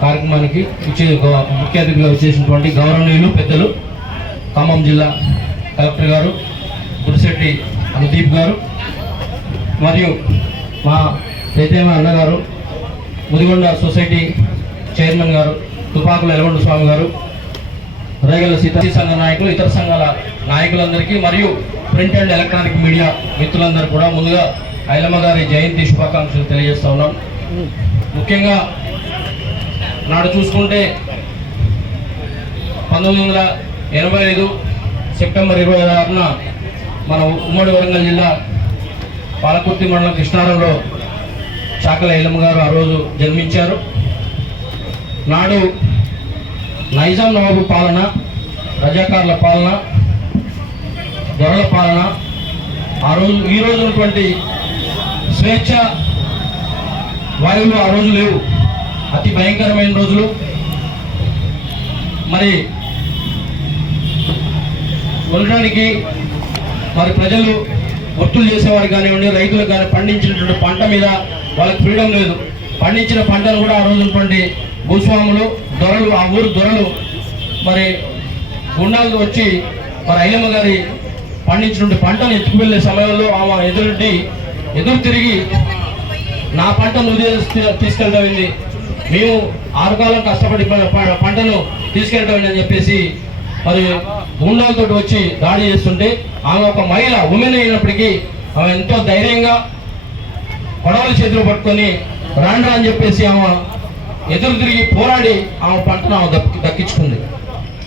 కార్యక్రమానికి ఇచ్చే ముఖ్య అతిథిగా వచ్చేసినటువంటి గౌరవనీయులు పెద్దలు ఖమ్మం జిల్లా కలెక్టర్ గారు గురిశెట్టి అనుదీప్ గారు మరియు మా చైతన్య అన్నగారు ముదిగొండ సొసైటీ చైర్మన్ గారు తుపాకుల ఎలగొండ స్వామి గారు రేగల సీతాజీ సంఘ నాయకులు ఇతర సంఘాల నాయకులందరికీ మరియు ప్రింట్ అండ్ ఎలక్ట్రానిక్ మీడియా మిత్రులందరూ కూడా ముందుగా ఐలమ్మ గారి జయంతి శుభాకాంక్షలు తెలియజేస్తా ఉన్నాం. ముఖ్యంగా నాడు చూసుకుంటే పంతొమ్మిది వందల ఎనభై ఐదు సెప్టెంబర్ ఇరవై ఆరున మన ఉమ్మడి వరంగల్ జిల్లా పాలకుర్తి మండలం కృష్ణారంలో చాకల ఐలమ్మ గారు ఆ రోజు జన్మించారు. నాడు నైజాం నవాబు పాలన రజాకారుల పాలన దొరల పాలన ఆ రోజు ఈ రోజు ఉన్నటువంటి స్వేచ్ఛ వాయువులు ఆ రోజు లేవు. అతి భయంకరమైన రోజులు. మరి ఉండడానికి మరి ప్రజలు ఒత్తులు చేసేవారు కానివ్వండి రైతులు కానీ పండించినటువంటి పంట మీద వాళ్ళకి ఫ్రీడమ్ లేదు. పండించిన పంటను కూడా ఆ రోజు ఉన్నటువంటి భూస్వాములు దొరలు ఆ ఊరు దొరలు మరి గుండాలు వచ్చి మరి ఐలమ్మ గారి పండించినటువంటి పంటను ఎత్తుకువెళ్ళే సమయంలో ఆమె ఎదురుండి ఎదురు తిరిగి నా పంట నువ్వు తీసుకెళ్ళడం మేము ఆరు కాలం కష్టపడి ప- పంటను తీసుకెళ్ళడం అని చెప్పేసి మరి గుండాలతో వచ్చి దాడి చేస్తుంటే ఆమె ఒక మహిళ ఉమెన్ అయినప్పటికీ ఆమె ఎంతో ధైర్యంగా గొడవలు చేతులు పట్టుకొని రాండ్రా అని చెప్పేసి ఆమె ఎదురు తిరిగి పోరాడి ఆమె పంటను ఆమె దక్కి దక్కించుకుంది.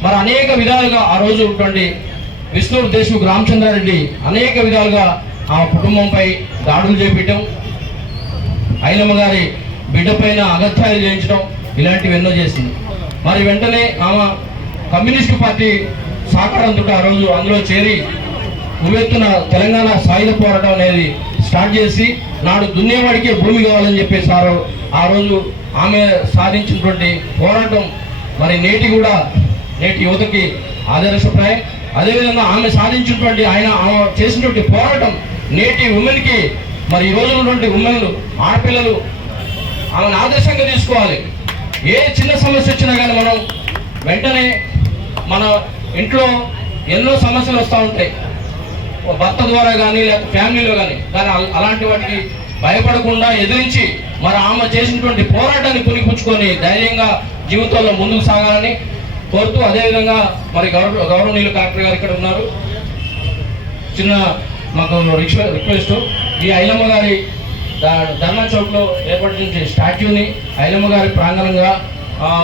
మరి అనేక విధాలుగా ఆ రోజు ఉన్నటువంటి విష్ణు దేశ్ముఖ్ రామచంద్రారెడ్డి అనేక విధాలుగా ఆమె కుటుంబంపై దాడులు చేపించడం ఐలమ్మ గారి బిడ్డ పైన అగత్యాలు చేయించడం ఇలాంటివి ఎన్నో చేసింది. మరి వెంటనే ఆమె కమ్యూనిస్టు పార్టీ సహకారంతో ఆ రోజు అందులో చేరి ఉవ్వెత్తున తెలంగాణ సాయుధ పోరాటం అనేది స్టార్ట్ చేసి నాడు దున్నేవాడికే భూమి కావాలని చెప్పేసి ఆ ఆ రోజు ఆమె సాధించినటువంటి పోరాటం మరి నేటి కూడా నేటి యువతకి ఆదర్శప్రాయం. అదేవిధంగా ఆమె సాధించినటువంటి ఆయన ఆమె చేసినటువంటి పోరాటం నేటి ఉమెన్కి మరి ఈ రోజు ఉన్నటువంటి ఉమెన్లు ఆడపిల్లలు ఆమెను ఆదర్శంగా తీసుకోవాలి. ఏ చిన్న సమస్య వచ్చినా కానీ మనం వెంటనే మన ఇంట్లో ఎన్నో సమస్యలు వస్తూ ఉంటాయి. భర్త ద్వారా కానీ లేకపోతే ఫ్యామిలీలో కానీ కానీ అలాంటి వాటికి భయపడకుండా ఎదిరించి మరి ఆమె చేసినటువంటి పోరాటాన్ని పునిపుచ్చుకొని ధైర్యంగా జీవితంలో ముందుకు సాగాలని కోరుతూ అదేవిధంగా మరి గౌరవ గౌరవనీయులు కలెక్టర్ గారు ఇక్కడ ఉన్నారు. చిన్న మాకు రిక్వెస్ట్. ఈ ఐలమ్మ గారి ధర్నా చౌక్లో ఏర్పడిన స్టాచ్యూని ఐలమ్మ గారి ప్రాంగణంగా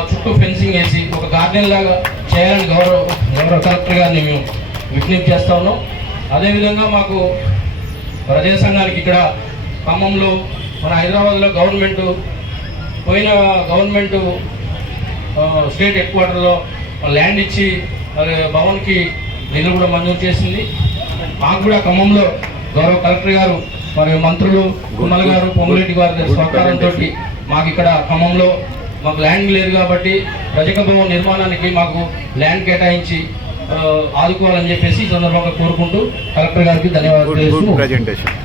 చుట్టూ ఫెన్సింగ్ వేసి ఒక గార్డెన్ లాగా చేయాలని గౌరవ గౌరవ కలెక్టర్ గారిని మేము విజ్ఞప్తి చేస్తా ఉన్నాం. అదేవిధంగా మాకు ప్రజా సంఘానికి ఇక్కడ ఖమ్మంలో మన హైదరాబాద్లో గవర్నమెంట్ పోయిన గవర్నమెంట్ స్టేట్ హెడ్ క్వార్టర్లో ల్యాండ్ ఇచ్చి మరి భవన్కి నిధులు కూడా మంజూరు చేసింది. మాకు కూడా ఖమ్మంలో గౌరవ కలెక్టర్ గారు మరి మంత్రులు కుమ్మల గారు పొంగులేటి గారి సహకారంతో మాకు ఇక్కడ ఖమ్మంలో మాకు ల్యాండ్ లేదు కాబట్టి రజక భవన్ నిర్మాణానికి మాకు ల్యాండ్ కేటాయించి ఆదుకోవాలని చెప్పేసి ఈ సందర్భంగా కోరుకుంటూ కలెక్టర్ గారికి ధన్యవాదాలు